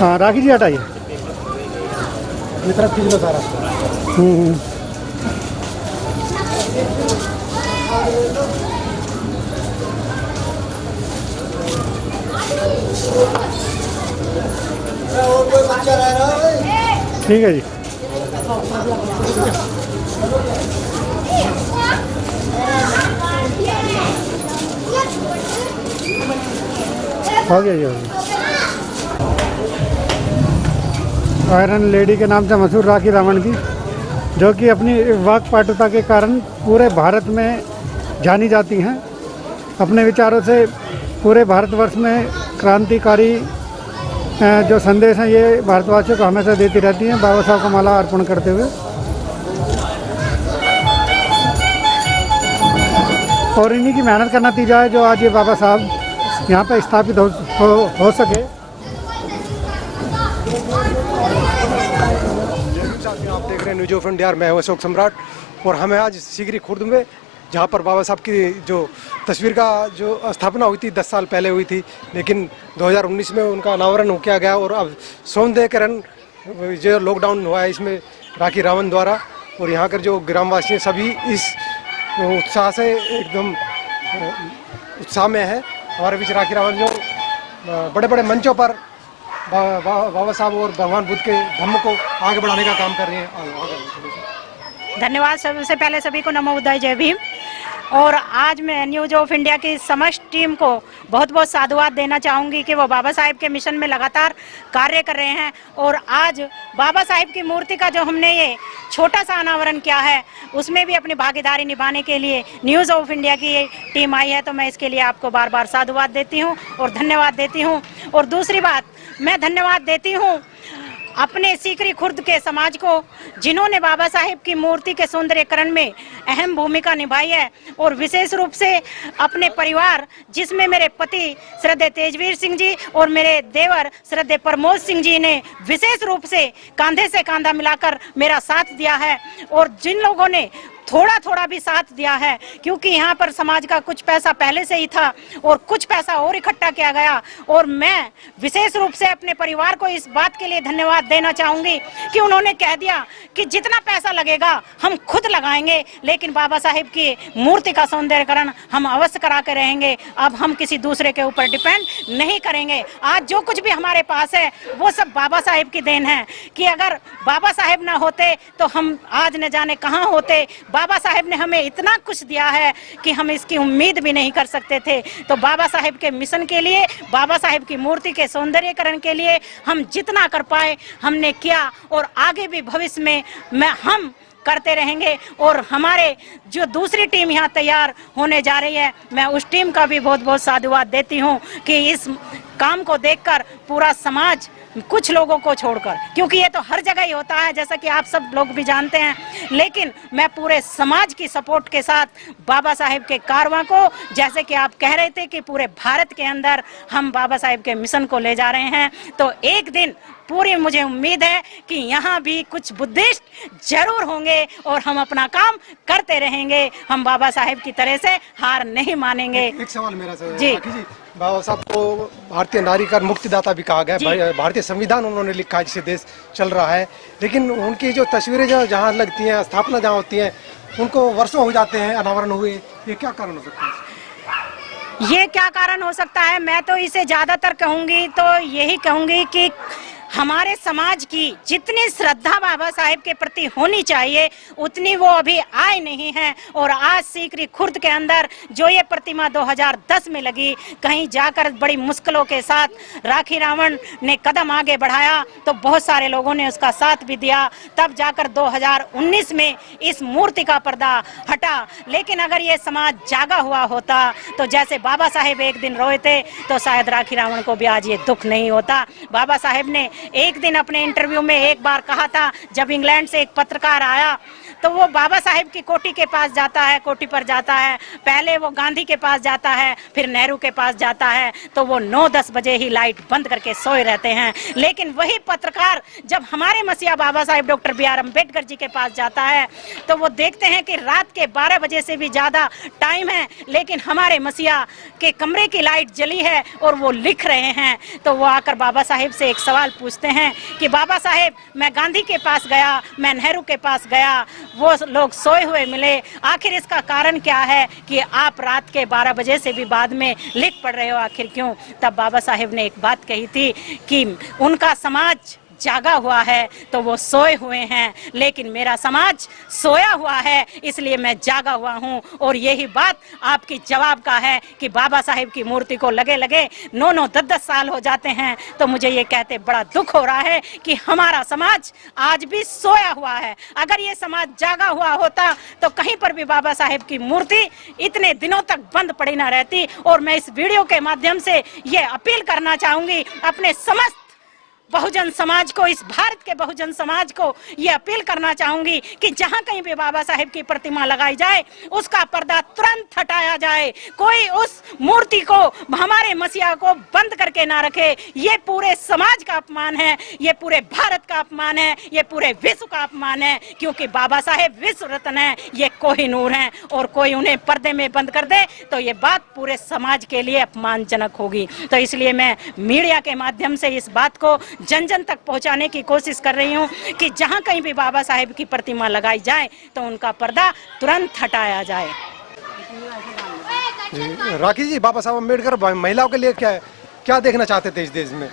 हाँ राखी जी हटाइए। ये तरफ खींच लो सारा। और कोई बच्चा रह रहा है? ठीक है जी। हो गया जी, हो गया। आयरन लेडी के नाम से मशहूर राखी रावण की, जो कि अपनी वाक्पटुता के कारण पूरे भारत में जानी जाती हैं। अपने विचारों से पूरे भारतवर्ष में क्रांतिकारी जो संदेश हैं ये भारतवासियों को हमेशा देती रहती हैं, बाबा साहब को माला अर्पण करते हुए। और इन्हीं की मेहनत का नतीजा है जो आज ये बाबा साहब यहाँ पर स्थापित हो सके। आप देख रहे हैं न्यूज ऑफ इंडिया, मैं हूं अशोक सम्राट और हमें आज सीकरी खुर्द में, जहां पर बाबा साहब की जो तस्वीर का जो स्थापना हुई थी 10 साल पहले हुई थी, लेकिन 2019 में उनका अनावरण हो किया गया और अब सौंदर्यकरण जो लॉकडाउन हुआ है इसमें राखी रावण द्वारा, और यहाँ कर जो ग्रामवासी हैं सभी इस उत्साह से एकदम उत्साह में है। हमारे बीच राखी रावण जो बड़े बड़े मंचों पर बाबा साहब और भगवान बुद्ध के धम्म को आगे बढ़ाने का काम कर रहे हैं। धन्यवाद। सबसे पहले सभी को नमो बुद्धाय, जय भीम। और आज मैं न्यूज ऑफ इंडिया की समस्त टीम को बहुत बहुत साधुवाद देना चाहूँगी कि वो बाबा साहेब के मिशन में लगातार कार्य कर रहे हैं। और आज बाबा साहेब की मूर्ति का जो हमने ये छोटा सा अनावरण किया है, उसमें भी अपनी भागीदारी निभाने के लिए न्यूज़ ऑफ इंडिया की ये टीम आई है, तो मैं इसके लिए आपको बार बार साधुवाद देती हूँ और धन्यवाद देती हूँ। और दूसरी बात, मैं धन्यवाद देती हूँ अपने सीकरी खुर्द के समाज को, जिन्होंने बाबा साहेब की मूर्ति के सौंदर्यकरण में अहम भूमिका निभाई है। और विशेष रूप से अपने परिवार, जिसमें मेरे पति श्रद्धेय तेजवीर सिंह जी और मेरे देवर श्रद्धेय प्रमोद सिंह जी ने विशेष रूप से कंधे से कंधा मिलाकर मेरा साथ दिया है। और जिन लोगों ने थोड़ा थोड़ा भी साथ दिया है, क्योंकि यहाँ पर समाज का कुछ पैसा पहले से ही था और कुछ पैसा और इकट्ठा किया गया। और मैं विशेष रूप से अपने परिवार को इस बात के लिए धन्यवाद देना चाहूँगी कि उन्होंने कह दिया कि जितना पैसा लगेगा हम खुद लगाएंगे, लेकिन बाबा साहेब की मूर्ति का सौंदर्यकरण हम अवश्य करा के रहेंगे। अब हम किसी दूसरे के ऊपर डिपेंड नहीं करेंगे। आज जो कुछ भी हमारे पास है वो सब बाबा साहेब की देन है, कि अगर बाबा साहेब ना होते तो हम आज न जाने कहाँ होते। बाबा साहेब ने हमें इतना कुछ दिया है कि हम इसकी उम्मीद भी नहीं कर सकते थे। तो बाबा साहेब के मिशन के लिए, बाबा साहेब की मूर्ति के सौंदर्यकरण के लिए हम जितना कर पाए हमने किया, और आगे भी भविष्य में हम करते रहेंगे। और हमारे जो दूसरी टीम यहाँ तैयार होने जा रही है, मैं उस टीम का भी बहुत बहुत साधुवाद देती हूँ कि इस काम को देखकर पूरा समाज, कुछ लोगों को छोड़कर, क्योंकि ये तो हर जगह ही होता है जैसा कि आप सब लोग भी जानते हैं, लेकिन मैं पूरे समाज की सपोर्ट के साथ बाबा साहेब के कारवां को, जैसे कि आप कह रहे थे कि पूरे भारत के अंदर हम बाबा साहेब के मिशन को ले जा रहे हैं, तो एक दिन पूरी मुझे उम्मीद है कि यहाँ भी कुछ बुद्धिस्ट जरूर होंगे और हम अपना काम करते रहेंगे। हम बाबा साहेब की तरह से हार नहीं मानेंगे। एक सवाल मेरा जी। बाबा साहब को भारतीय नारी का मुक्तिदाता भी कहा गया, भारतीय संविधान उन्होंने लिखा है जिसे देश चल रहा है, लेकिन उनकी जो तस्वीरें जहाँ लगती हैं, स्थापना जहाँ होती है, उनको वर्षों हो जाते हैं अनावरण हुए, ये क्या कारण हो सकता है? ये क्या कारण हो सकता है, मैं तो इसे ज्यादातर कहूंगी तो यही कहूंगी कि हमारे समाज की जितनी श्रद्धा बाबा साहेब के प्रति होनी चाहिए उतनी वो अभी आए नहीं है। और आज सीकरी खुर्द के अंदर जो ये प्रतिमा 2010 में लगी, कहीं जाकर बड़ी मुश्किलों के साथ राखी रावण ने कदम आगे बढ़ाया, तो बहुत सारे लोगों ने उसका साथ भी दिया, तब जाकर 2019 में इस मूर्ति का पर्दा हटा। लेकिन अगर ये समाज जागा हुआ होता तो जैसे बाबा साहेब एक दिन रोए थे, तो शायद राखी रावण को भी आज ये दुख नहीं होता। बाबा साहेब ने एक दिन अपने इंटरव्यू में एक बार कहा था, जब इंग्लैंड से एक पत्रकार आया तो वो बाबा साहेब की कोठी के पास जाता है, कोठी पर जाता है, पहले वो गांधी के पास जाता है, फिर नेहरू के पास जाता है, तो वो 9-10 बजे ही लाइट बंद करके सोए रहते हैं। लेकिन वही पत्रकार जब हमारे मसीहा Baba Saheb doctor B are Ambedkar ji के पास जाता है, तो वो देखते हैं कि रात के 12 बजे से भी ज्यादा टाइम है, लेकिन हमारे मसीहा के कमरे की लाइट जली है और वो लिख रहे हैं। तो वो आकर बाबा साहेब से एक सवाल पूछ पूछते हैं कि बाबा साहेब, मैं गांधी के पास गया, मैं नेहरू के पास गया, वो लोग सोए हुए मिले, आखिर इसका कारण क्या है कि आप रात के 12 बजे से भी बाद में लिख पढ़ रहे हो, आखिर क्यों? तब बाबा साहेब ने एक बात कही थी कि उनका समाज जागा हुआ है तो वो सोए हुए हैं, लेकिन मेरा समाज सोया हुआ है, इसलिए मैं जागा हुआ हूँ। और यही बात आपकी जवाब का है कि बाबा साहेब की मूर्ति को लगे 9-9, 10-10 साल हो जाते हैं, तो मुझे ये कहते बड़ा दुख हो रहा है कि हमारा समाज आज भी सोया हुआ है। अगर ये समाज जागा हुआ होता तो कहीं पर भी बाबा साहेब की मूर्ति इतने दिनों तक बंद पड़ी ना रहती। और मैं इस वीडियो के माध्यम से ये अपील करना चाहूंगी अपने समस्त बहुजन समाज को, इस भारत के बहुजन समाज को ये अपील करना चाहूंगी कि जहां कहीं भी बाबा साहेब की प्रतिमा लगाई जाए उसका पर्दा तुरंत हटाया जाए। कोई उस मूर्ति को, हमारे मसीहा को बंद करके ना रखे। ये पूरे समाज का अपमान है, ये पूरे भारत का अपमान है, ये पूरे विश्व का अपमान है, क्योंकि बाबा साहेब विश्व रत्न है, ये कोहिनूर हैं। और कोई उन्हें पर्दे में बंद कर दे तो ये बात पूरे समाज के लिए अपमानजनक होगी। तो इसलिए मैं मीडिया के माध्यम से इस बात को जन जन तक पहुंचाने की कोशिश कर रही हूं कि जहां कहीं भी बाबा साहेब की प्रतिमा लगाई जाए तो उनका पर्दा तुरंत हटाया जाए। राखी जी, बाबा साहब अम्बेडकर महिलाओं के लिए क्या देखना चाहते थे इस देश में?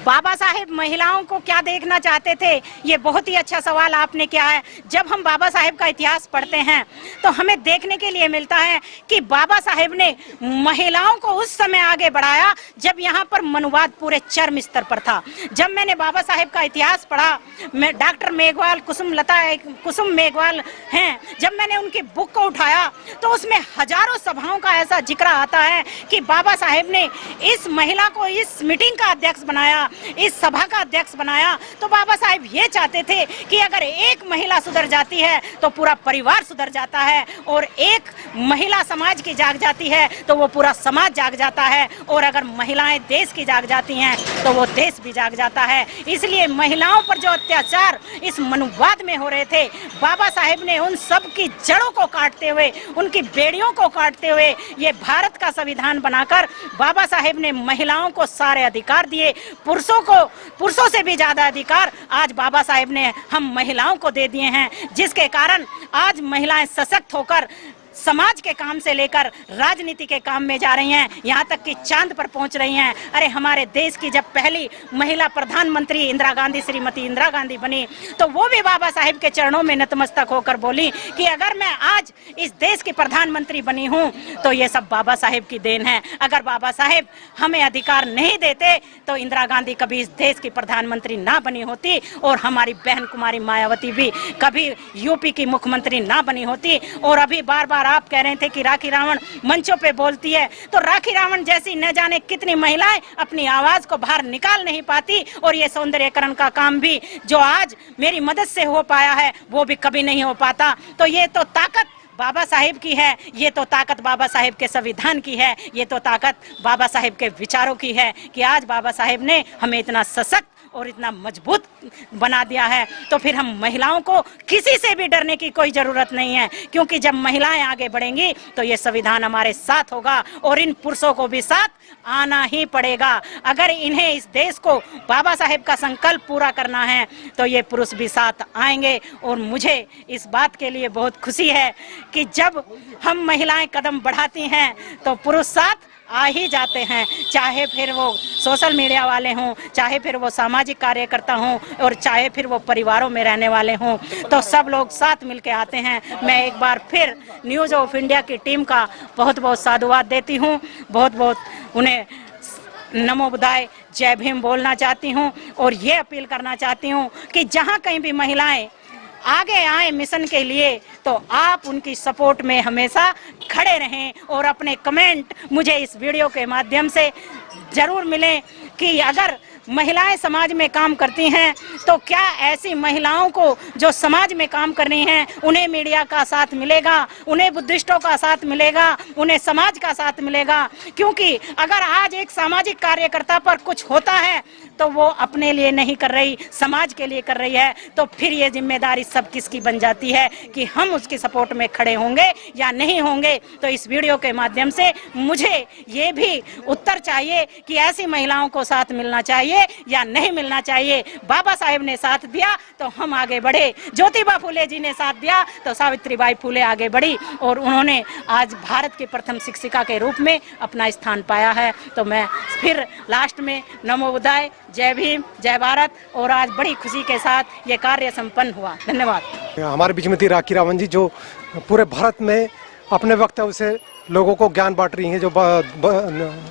बाबा साहेब महिलाओं को क्या देखना चाहते थे, ये बहुत ही अच्छा सवाल आपने किया है। जब हम बाबा साहेब का इतिहास पढ़ते हैं तो हमें देखने के लिए मिलता है कि बाबा साहेब ने महिलाओं को उस समय आगे बढ़ाया जब यहाँ पर मनुवाद पूरे चरम स्तर पर था। जब मैंने बाबा साहेब का इतिहास पढ़ा, मैं डॉक्टर मेघवाल, कुसुम मेघवाल हैं, जब मैंने उनकी बुक को उठाया तो उसमें हजारों सभाओं का ऐसा जिक्र आता है कि बाबा साहेब ने इस महिला को इस मीटिंग का अध्यक्ष बनाया, इस सभा का अध्यक्ष बनाया। तो बाबा साहेब ये चाहते थे कि अगर एक महिला सुधर जाती है तो पूरा परिवार सुधर जाता है, और एक महिला समाज की जाग जाती है तो वो पूरा समाज जाग जाता है, और अगर महिलाएं देश की जाग जाती हैं तो वो देश भी जाग जाता है। इसलिए महिलाओं पर जो अत्याचार इस मनुवाद में हो रहे थे, बाबा साहेब ने उन सब की जड़ों को काटते हुए, उनकी बेड़ियों को काटते हुए ये भारत का संविधान बनाकर बाबा साहेब ने महिलाओं को सारे अधिकार दिए। पुरुषों से भी ज्यादा अधिकार आज बाबा साहेब ने हम महिलाओं को दे दिए हैं, जिसके कारण आज महिलाएं सशक्त होकर समाज के काम से लेकर राजनीति के काम में जा रही हैं, यहाँ तक कि चांद पर पहुंच रही हैं। अरे हमारे देश की जब पहली महिला प्रधानमंत्री इंदिरा गांधी, श्रीमती इंदिरा गांधी बनी, तो वो भी बाबा साहेब के चरणों में नतमस्तक होकर बोली कि अगर मैं आज इस देश की प्रधानमंत्री बनी हूँ तो ये सब बाबा साहेब की देन है। अगर बाबा साहेब हमें अधिकार नहीं देते तो इंदिरा गांधी कभी इस देश की प्रधानमंत्री ना बनी होती, और हमारी बहन कुमारी मायावती भी कभी यूपी की मुख्यमंत्री ना बनी होती। और अभी बार बार आप कह रहे थे कि राखी रावण मंचों पे बोलती है, तो राखी रावण जैसी न जाने कितनी महिलाएं अपनी आवाज को बाहर निकाल नहीं पाती, और ये सौंदर्यकरण का काम भी जो आज मेरी मदद से हो पाया है वो भी कभी नहीं हो पाता। तो ये तो ताकत बाबा साहेब की है, ये तो ताकत बाबा साहेब के संविधान की है, ये तो ताकत बाबा साहेब के विचारों की है कि आज बाबा साहेब ने हमें इतना सशक्त और इतना मजबूत बना दिया है। तो फिर हम महिलाओं को किसी से भी डरने की कोई जरूरत नहीं है, क्योंकि जब महिलाएं आगे बढ़ेंगी तो ये संविधान हमारे साथ होगा, और इन पुरुषों को भी साथ आना ही पड़ेगा। अगर इन्हें, इस देश को बाबा साहेब का संकल्प पूरा करना है तो ये पुरुष भी साथ आएंगे। और मुझे इस बात के लिए बहुत खुशी है कि जब हम महिलाएं कदम बढ़ाती हैं तो पुरुष साथ आ ही जाते हैं, चाहे फिर वो सोशल मीडिया वाले हों, चाहे फिर वो सामाजिक कार्यकर्ता हों, और चाहे फिर वो परिवारों में रहने वाले हों, तो सब लोग साथ मिलके आते हैं। मैं एक बार फिर न्यूज़ ऑफ इंडिया की टीम का बहुत बहुत साधुवाद देती हूँ, बहुत बहुत उन्हें नमो बुद्धाय, जय भीम बोलना चाहती हूँ, और ये अपील करना चाहती हूँ कि जहाँ कहीं भी महिलाएं आगे आए मिशन के लिए तो आप उनकी सपोर्ट में हमेशा खड़े रहें, और अपने कमेंट मुझे इस वीडियो के माध्यम से जरूर मिलें कि अगर महिलाएं समाज में काम करती हैं तो क्या ऐसी महिलाओं को जो समाज में काम कर रही हैं उन्हें मीडिया का साथ मिलेगा, उन्हें बुद्धिस्टों का साथ मिलेगा, उन्हें समाज का साथ मिलेगा। क्योंकि अगर आज एक सामाजिक कार्यकर्ता पर कुछ होता है तो वो अपने लिए नहीं कर रही, समाज के लिए कर रही है, तो फिर ये जिम्मेदारी सब किसकी बन जाती है कि हम उसकी सपोर्ट में खड़े होंगे या नहीं होंगे। तो इस वीडियो के माध्यम से मुझे ये भी उत्तर चाहिए कि ऐसी महिलाओं को साथ मिलना चाहिए या नहीं मिलना चाहिए। बाबा साहेब ने साथ दिया तो हम आगे बढ़े, ज्योतिबा फुले जी ने साथ दिया तो सावित्रीबाई फुले आगे बढ़ी और उन्होंने आज भारत की प्रथम शिक्षिका के रूप में अपना स्थान पाया है। तो मैं फिर लास्ट में नमो बुद्धाय, जय भीम, जय भारत, और आज बड़ी खुशी के साथ ये कार्य संपन्न हुआ। धन्यवाद। हमारे बीच में थी राखी रावण जी, जो पूरे भारत में अपने वक्तव्य से लोगों को ज्ञान बांट रही हैं, जो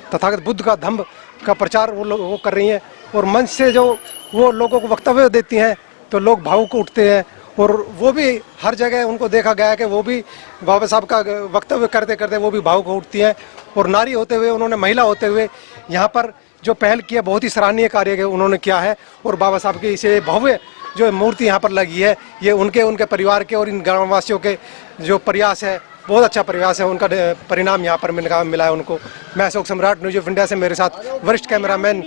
तथागत बुद्ध का धम्म का प्रचार वो कर रही हैं, और मंच से जो वो लोगों को वक्तव्य देती हैं तो लोग भावुक उठते हैं। और वो भी हर जगह उनको देखा गया है कि वो भी बाबा साहब का वक्तव्य करते करते वो भी भावुक उठती हैं। और नारी होते हुए, उन्होंने महिला होते हुए यहाँ पर जो पहल किया, बहुत ही सराहनीय कार्य उन्होंने किया है। और बाबा साहब की इसे भव्य जो मूर्ति यहाँ पर लगी है, ये उनके परिवार के और इन ग्रामवासियों के जो प्रयास है, बहुत अच्छा प्रयास है, उनका परिणाम यहाँ पर मिला है उनको। मैं अशोक सम्राट, न्यूज ऑफ इंडिया से मेरे साथ वरिष्ठ कैमरामैन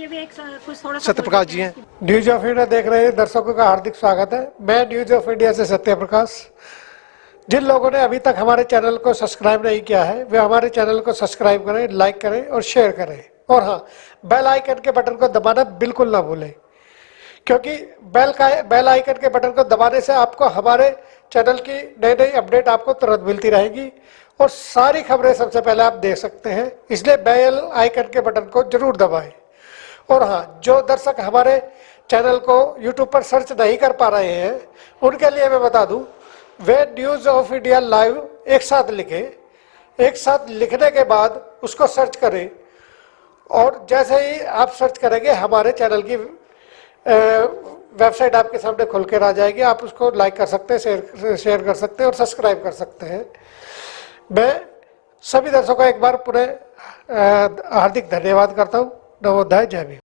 सत्यप्रकाश जी हैं। न्यूज ऑफ इंडिया देख रहे दर्शकों का हार्दिक स्वागत है। मैं न्यूज ऑफ इंडिया से सत्यप्रकाश। जिन लोगों ने अभी तक हमारे चैनल को सब्सक्राइब नहीं किया है, वे हमारे चैनल को सब्सक्राइब करें, लाइक करें और शेयर करें। और हाँ, बेल आइकन के बटन को दबाना बिल्कुल ना भूलें, क्योंकि बेल आइकन के बटन को दबाने से आपको हमारे चैनल की नई नई अपडेट आपको तुरंत मिलती रहेगी और सारी खबरें सबसे पहले आप देख सकते हैं। इसलिए बेल आइकन के बटन को जरूर दबाएं। और हाँ, जो दर्शक हमारे चैनल को YouTube पर सर्च नहीं कर पा रहे हैं, उनके लिए मैं बता दूं, वे न्यूज ऑफ इंडिया लाइव एक साथ लिखें। एक साथ लिखने के बाद उसको सर्च करें, और जैसे ही आप सर्च करेंगे हमारे चैनल की वेबसाइट आपके सामने खुल कर आ जाएगी। आप उसको लाइक कर सकते हैं, शेयर कर सकते हैं और सब्सक्राइब कर सकते हैं। मैं सभी दर्शकों को एक बार पूरे हार्दिक धन्यवाद करता हूँ। नमो बुद्धाय, जय भीम।